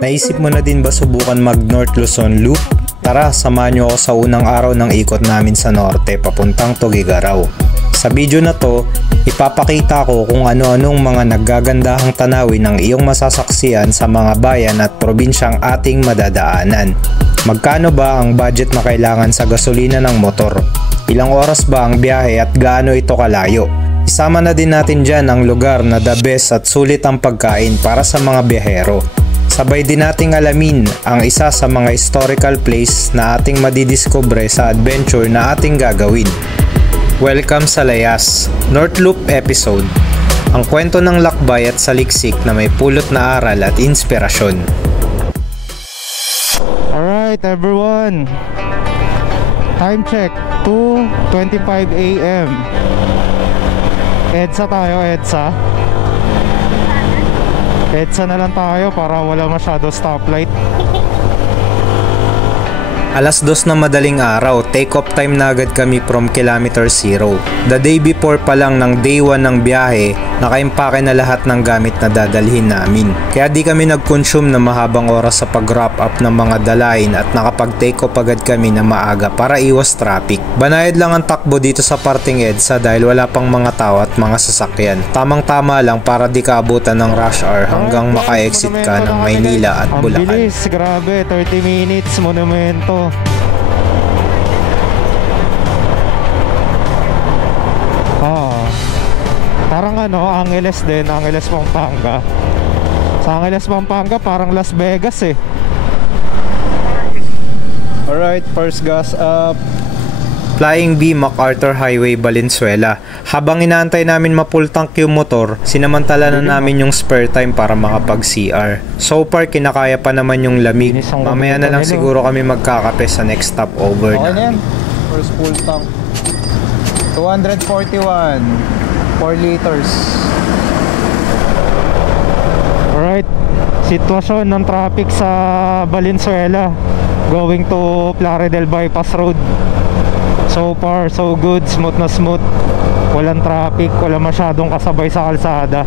Naisip mo na din ba subukan mag North Luzon Loop? Tara, samahan nyo ako sa unang araw ng ikot namin sa norte papuntang Tuguegarao. Sa video na to, ipapakita ko kung ano-anong mga naggagandahang tanawin ang iyong masasaksihan sa mga bayan at probinsyang ating madadaanan. Magkano ba ang budget na kailangan sa gasolina ng motor? Ilang oras ba ang biyahe at gaano ito kalayo? Isama na din natin dyan ang lugar na the best at sulit ang pagkain para sa mga biyahero. Sabay din nating alamin ang isa sa mga historical place na ating madidiscover sa adventure na ating gagawin. Welcome sa Layas, North Loop episode. Ang kwento ng lakbay at saliksik na may pulot na aral at inspirasyon. Alright everyone, time check 2:25 AM. EDSA tayo, EDSA na lang tayo para wala masyado stoplight. Alas 2 na madaling araw, take off time na agad kami from kilometer 0. The day before pa lang ng day 1 ng biyahe, nakaimpake na lahat ng gamit na dadalhin namin. Kaya di kami nag-consume na mahabang oras sa pag-wrap up ng mga dalahin at nakapag-take off agad kami na maaga para iwas traffic. Banayad lang ang takbo dito sa parting EDSA dahil wala pang mga tao at mga sasakyan. Tamang-tama lang para di ka abutan ng rush hour hanggang maka-exit ka ng Maynila at Bulacan. Ang bilis, grabe, 30 minutes, monumento. Parang Angeles din, Angeles Pampanga. Sa Angeles Pampanga parang Las Vegas eh. Alright, first gas up. Flying B, MacArthur Highway, Valenzuela. Habang inaantay namin ma-full tank yung motor, sinamantala na namin yung spare time para makapag-CR. So far, kinakaya pa naman yung lamig. Mamaya na lang siguro kami magkakape sa next stopover na. Okay na yan. First full tank. 241. 4 liters. Alright, sitwasyon ng traffic sa Valenzuela going to Plaridel Bypass Road. So far so good, smooth na smooth. Walang traffic, wala masyadong kasabay sa kalsada.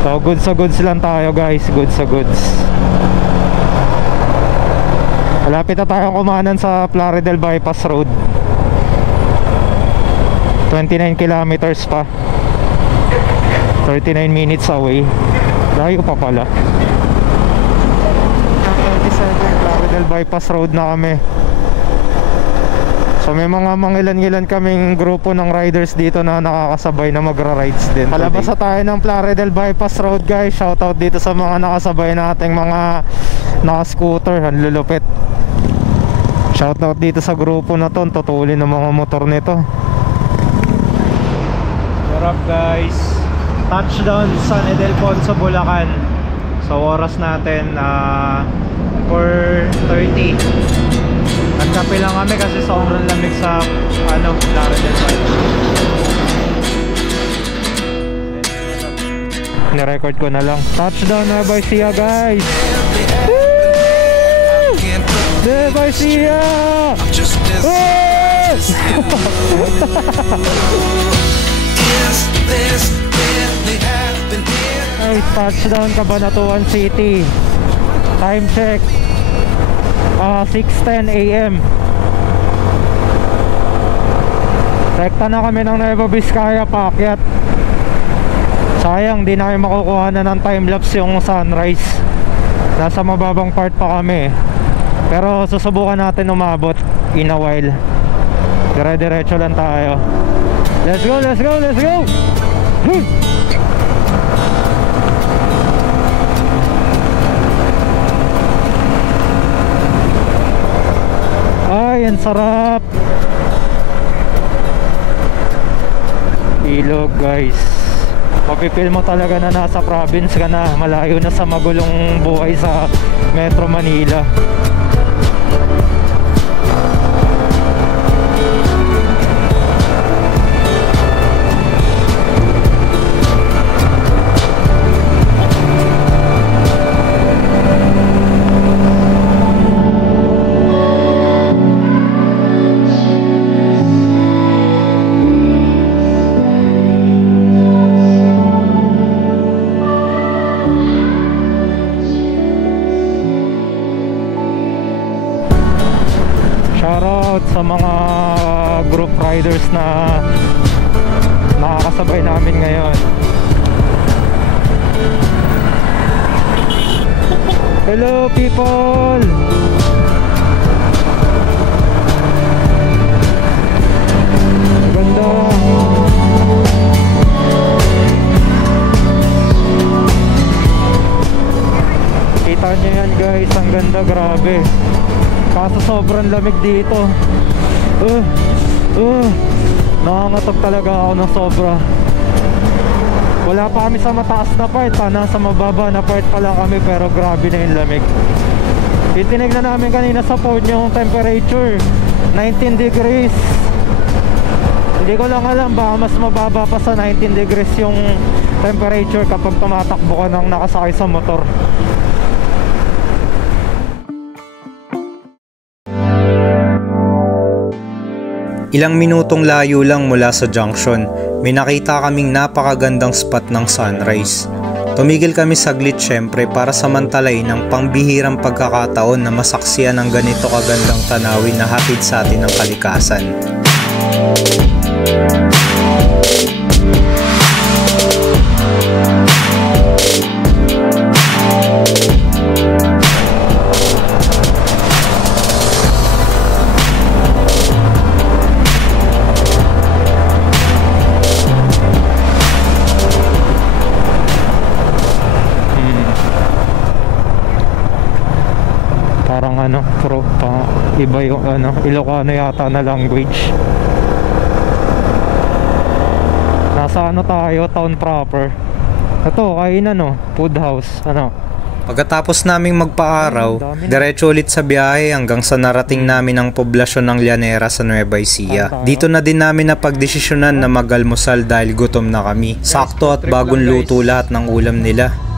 So goods sa goods lang tayo guys, goods sa goods. Malapit na tayong kumanan sa Plaridel Bypass Road. 29 kilometers pa, 39 minutes away. Layo pa pala. 27 Plaridel Bypass Road na kami. So may mga mangilan-ngilan kaming grupo ng riders dito na nakakasabay na magra-rides din. Palabas na tayo ng Plaridel Bypass Road guys. Shoutout dito sa mga nakasabay nating mga naka-scooter. Ang lulupit. Shoutout dito sa grupo na to. Tutulin ng mga motor nito. What's up guys? Touchdown San Ildefonso, Bulacan. So oras natin 4:30. Nagkape lang kami kasi sobrang lamig sa Plaridel Bypass. Nirecord ko na lang. Touchdown na by Sia guys. By Sia. Ay, touchdown Cabanatuan City. Time check 6:10 AM. Rekta na kami ng Nueva Vizcaya paakyat. Sayang di na kayo makukuha na ng timelapse yung sunrise. Nasa mababang part pa kami. Pero susubukan natin umabot in a while. Dire-diretso lang tayo. Let's go, let's go, let's go! Ay, ang sarap! Ilog guys. Mapipil mo talaga na nasa province ka na. Malayo na sa magulong buhay sa Metro Manila. sa mga group riders na nakakasabay namin ngayon. Hello people! Ganda! Kita nyo yan guys, ang ganda, grabe. Kaso sobrang lamig dito. Nangangatok talaga ako ng sobra. Wala pa kami sa mataas na part, nasa mababa na part pa lang kami, pero grabe na yung lamig. Titinignan namin kanina sa phone yung temperature, 19 degrees. Hindi ko lang alam, baka mas mababa pa sa 19 degrees yung temperature kapag tumatakbo ka nang nakasakay sa motor. Ilang minutong layo lang mula sa junction, may nakita kaming napakagandang spot ng sunrise. Tumigil kami saglit syempre para samantalay ng pangbihirang pagkakataon na masaksiyan ng ganito kagandang tanawin na hatid sa atin ng kalikasan. Iba yung Ilocano yata na language. Nasa tayo, town proper. Ito, kainan food house. Pagkatapos naming magpa-araw, diretso ulit sa biyahe hanggang sa narating namin ang poblasyon ng Llanera sa Nueva Ecija. Dito na din namin napagdesisyonan na mag-almusal dahil gutom na kami. Sakto at bagong luto lahat ng ulam nila.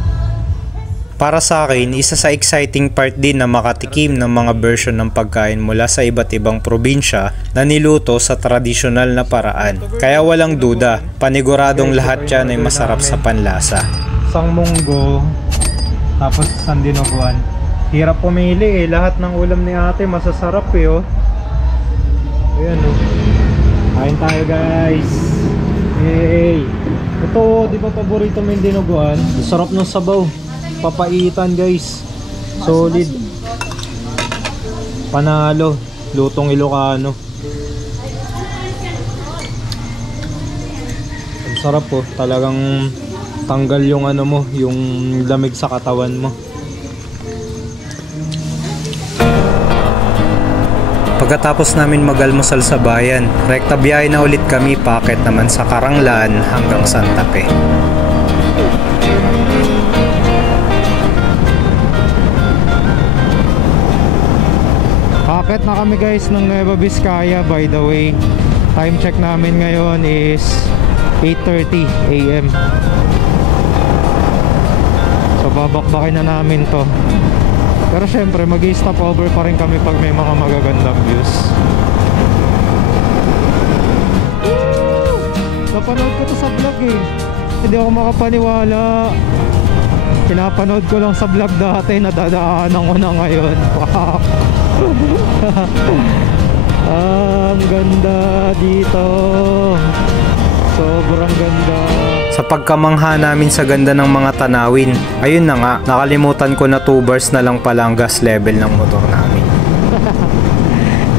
Para sa akin, isa sa exciting part din na makatikim ng mga version ng pagkain mula sa iba't ibang probinsya na niluto sa tradisyonal na paraan. Kaya walang duda, paniguradong lahat yan ay masarap sa panlasa. Isang munggo, tapos isang dinuguan. Hirap pumili lahat ng ulam ni ate masasarap Ayan Kain tayo guys. Hey. Ito, di ba paborito mo yung dinuguan? Sarap ng sabaw. Papaitan guys, solid, panalo, lutong Ilocano. Ang sarap talagang tanggal yung yung lamig sa katawan mo. Pagkatapos namin mag-almusal sa bayan, rekta biyahe na ulit kami paakyat naman sa Caranglan hanggang Santa Fe. Akit na kami guys ng Nueva Vizcaya. By the way, time check namin ngayon is 8:30 AM. So babakbakin na namin to. Pero syempre mag-i-stop over pa rin kami pag may mga magagandang views. Napanood ko to sa vlog Hindi ako makapaniwala. Pinapanood ko lang sa vlog dati, nadadaanan ko na ngayon. Wow. Ang ganda dito. Sobrang ganda. Sa pagkamangha namin sa ganda ng mga tanawin, ayun na nga, nakalimutan ko na 2 bars na lang pala ang gas level ng motor namin.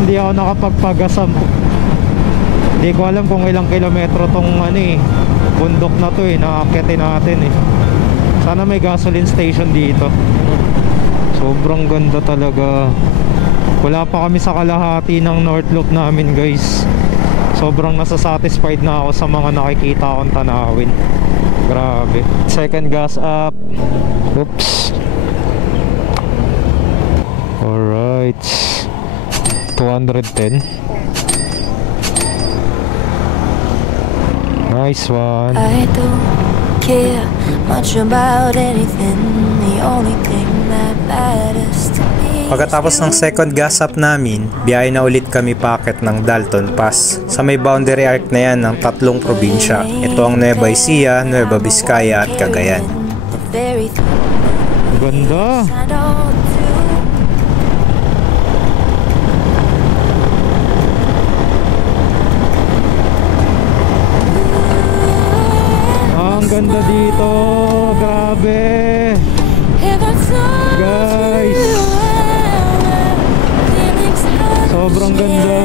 Hindi ako nakapagpagasam. Hindi ko alam kung ilang kilometro tong bundok na to naakyatin natin Sana may gasoline station dito. Sobrang ganda talaga. Wala pa kami sa kalahati ng North Loop namin guys. Sobrang nasasatisfied na ako sa mga nakikita akong tanawin. Grabe. Second gas up. Oops. Alright. 210. Nice one. I don't care much about anything. The only thing that matters to me. Pagkatapos ng second gas up namin, biyahe na ulit kami paakyat ng Dalton Pass. Sa may boundary arc na yan ng 3 probinsya. Ito ang Nueva Ecija, Nueva Vizcaya at Cagayan. Ganda. ganda dito. Grabe. Guys, sobrang ganda.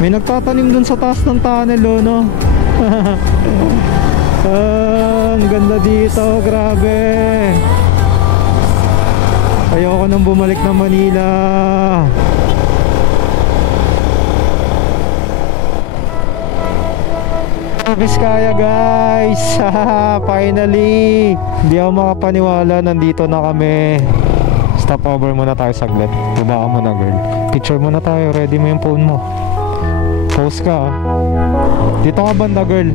May nagtatanim dun sa taas ng tunnel, oh, no? Ang ganda dito, grabe. Ayoko nang bumalik ng Manila. Vizcaya, guys. Finally. Hindi ako makapaniwala, nandito na kami. Stop over muna tayo saglit. Baba ka muna, girl. Picture muna tayo, ready mo yung phone mo. Pose ka, oh. Dito ka banda, girl.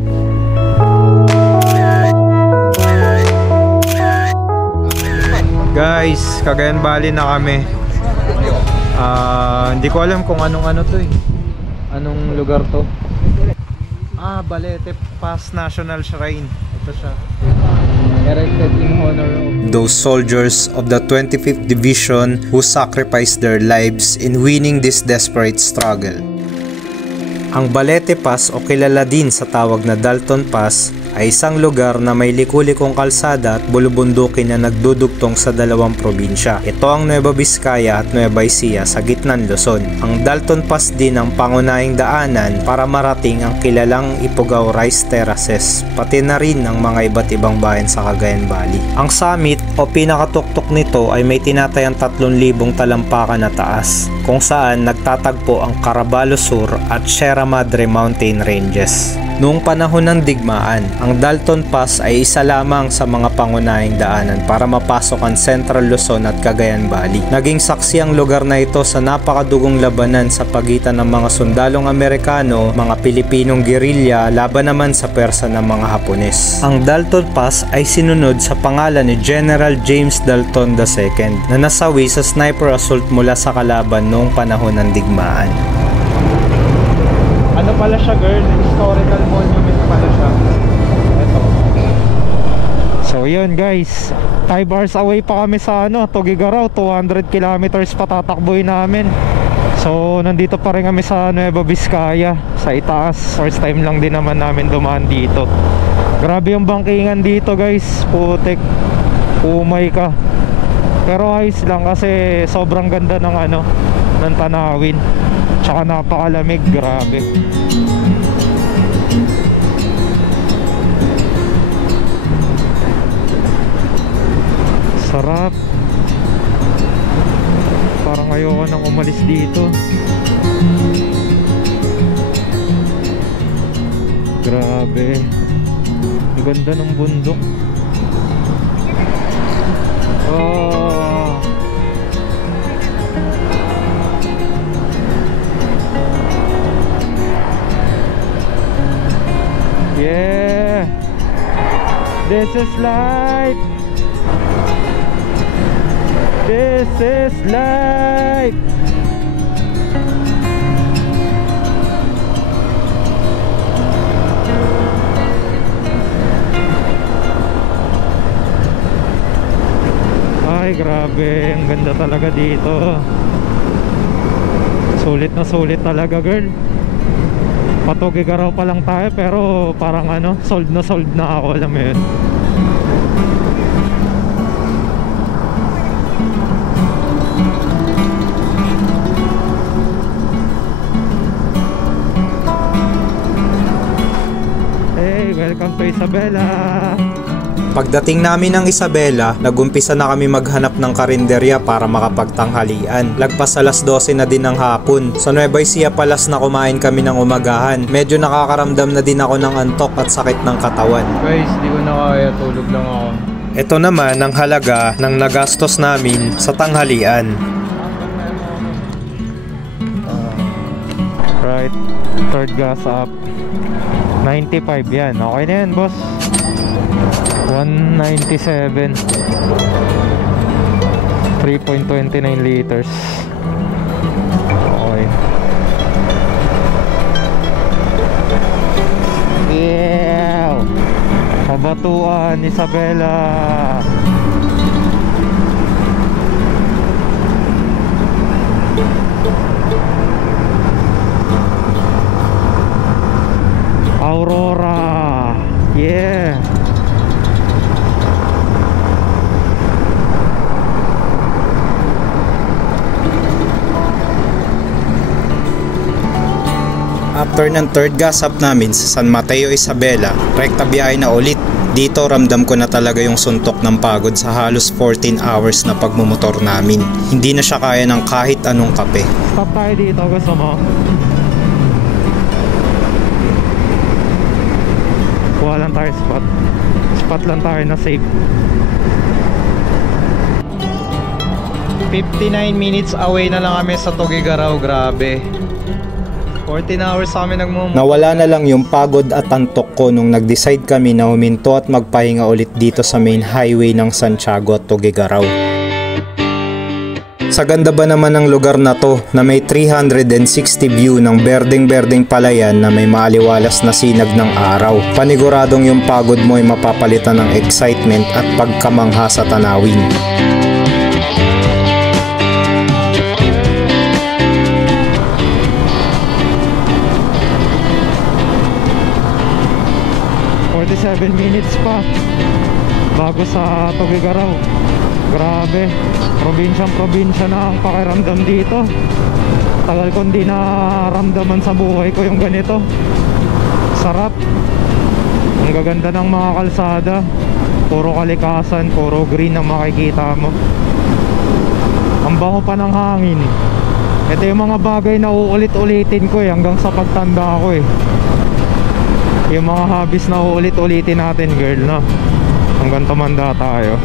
Guys, Cagayan Valley na kami. Hindi ko alam kung anong ano to eh. Anong lugar to? Balete Pass National Shrine. Ito siya. Erected in honor of those soldiers of the 25th Division who sacrificed their lives in winning this desperate struggle. Ang Balete Pass o kilala din sa tawag na Dalton Pass ay isang lugar na may liku-likong kalsada at bulubundukin na nagdudugtong sa dalawang probinsya. Ito ang Nueva Vizcaya at Nueva Ecija sa gitnang Luzon. Ang Dalton Pass din ang pangunahing daanan para marating ang kilalang Ifugao Rice Terraces, pati na rin ang mga iba't ibang bayan sa Cagayan Valley. Ang summit o pinakatuktok nito ay may tinatayang 3,000 talampakan na taas, kung saan nagtatagpo ang Caraballo Sur at Sierra Madre Mountain Ranges. Noong panahon ng digmaan, ang Dalton Pass ay isa lamang sa mga pangunahing daanan para mapasok ang Central Luzon at Cagayan Valley. Naging saksi ang lugar na ito sa napakadugong labanan sa pagitan ng mga sundalong Amerikano, mga Pilipinong gerilya laban naman sa persa ng mga Hapones. Ang Dalton Pass ay sinunod sa pangalan ni General James Dalton II na nasawi sa sniper assault mula sa kalaban noong panahon ng digmaan. Ano pala siya, girl? Historical monument pala siya. Ito. So yun, guys, 5 hours away pa kami sa Tuguegarao. 200 kilometers pa tatakboy namin. So nandito pa rin kami sa Nueva Vizcaya, sa itaas. First time lang din naman namin dumaan dito. Grabe yung bangkingan dito, guys. Putik, umay ka. Pero ayos lang kasi sobrang ganda ng ng tanawin. Tsaka napakalamig, grabe. Sarap. Parang ayoko nang umalis dito. Grabe. Ang ganda ng bundok. Oh. Yeah, this is life. This is life. Ay, grabe, ang ganda talaga dito. Sulit na sulit talaga, girl. Tuguegarao pa lang tayo pero parang sold na ako, alam mo yun. Hey, welcome to Isabela. Pagdating namin ng Isabela, nagumpisa na kami maghanap ng karinderya para makapagtanghalian. Lagpas alas 12 na din ng hapon. Sa Nueva Ecija Palas na kumain kami ng umagahan. Medyo nakakaramdam na din ako ng antok at sakit ng katawan. Guys, di ko na kaya, tulog lang ako. Ito naman ang halaga ng nagastos namin sa tanghalian. Right, third gas up. 95 yan. Okay na yan, boss. 197. 3.29 liters. Okay. Yeah! Kabatuan, Isabela. Aurora. Yeah. After ng third gas up namin sa San Mateo Isabela, rekta biyahe na ulit. Dito ramdam ko na talaga yung suntok ng pagod sa halos 14 hours na pagmumotor namin. Hindi na siya kaya ng kahit anong kape. Stop tayo dito, gusto mo? Kuha lang tayo spot. Spot lang tayo na safe. 59 minutes away na lang kami sa Tugigaraw, grabe. 14 hours kami nagmumotor. Nawala na lang yung pagod at antok ko nung nag-decide kami na huminto at magpahinga ulit dito sa main highway ng Santiago at Tugigaraw. Sa ganda ba naman ng lugar na to na may 360 view ng berdeng-berdeng palayan na may maaliwalas na sinag ng araw. Paniguradong yung pagod mo ay mapapalitan ng excitement at pagkamangha sa tanawin. Seven minutes pa bago sa Tugigaraw. Grabe, probinsyang-probinsya na ang pakiramdam dito. Tagal ko hindi naramdaman sa buhay ko yung ganito. Sarap. Ang gaganda ng mga kalsada, puro kalikasan, puro green ang makikita mo. Ang bango pa ng hangin. Ito yung mga bagay na uulit-ulitin ko hanggang sa pagtanda ko yung mga hobbies na uulit-ulitin natin, girl, no? Hanggang tumanda tayo.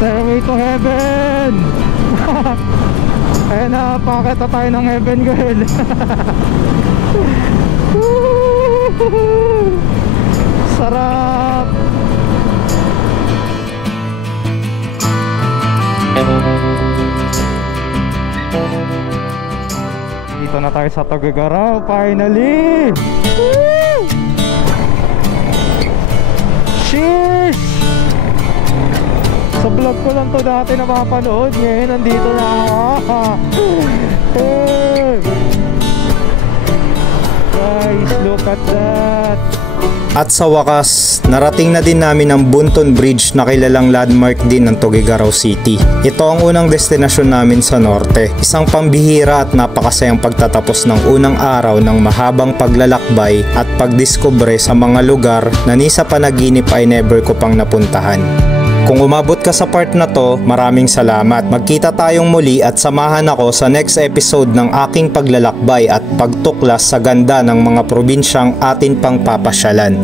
Stairway to heaven. Ayan na, pakita tayo ng heaven, girl. Sarap. Dito na tayo sa Tugigaraw, finally. Cheers. Sa vlog ko lang to dati napapanood. Ngayon nandito na ako. Guys, look at that. At sa wakas, narating na din namin ang Bunton Bridge na kilalang landmark din ng Tugigaraw City. Ito ang unang destinasyon namin sa norte. Isang pambihira at napakasayang pagtatapos ng unang araw ng mahabang paglalakbay at pagdiskubre sa mga lugar na ni sa panaginip ay never ko pang napuntahan. Kung umabot ka sa part na to, maraming salamat. Magkita tayong muli at samahan ako sa next episode ng aking paglalakbay at pagtuklas sa ganda ng mga probinsyang atin pang papasyalan.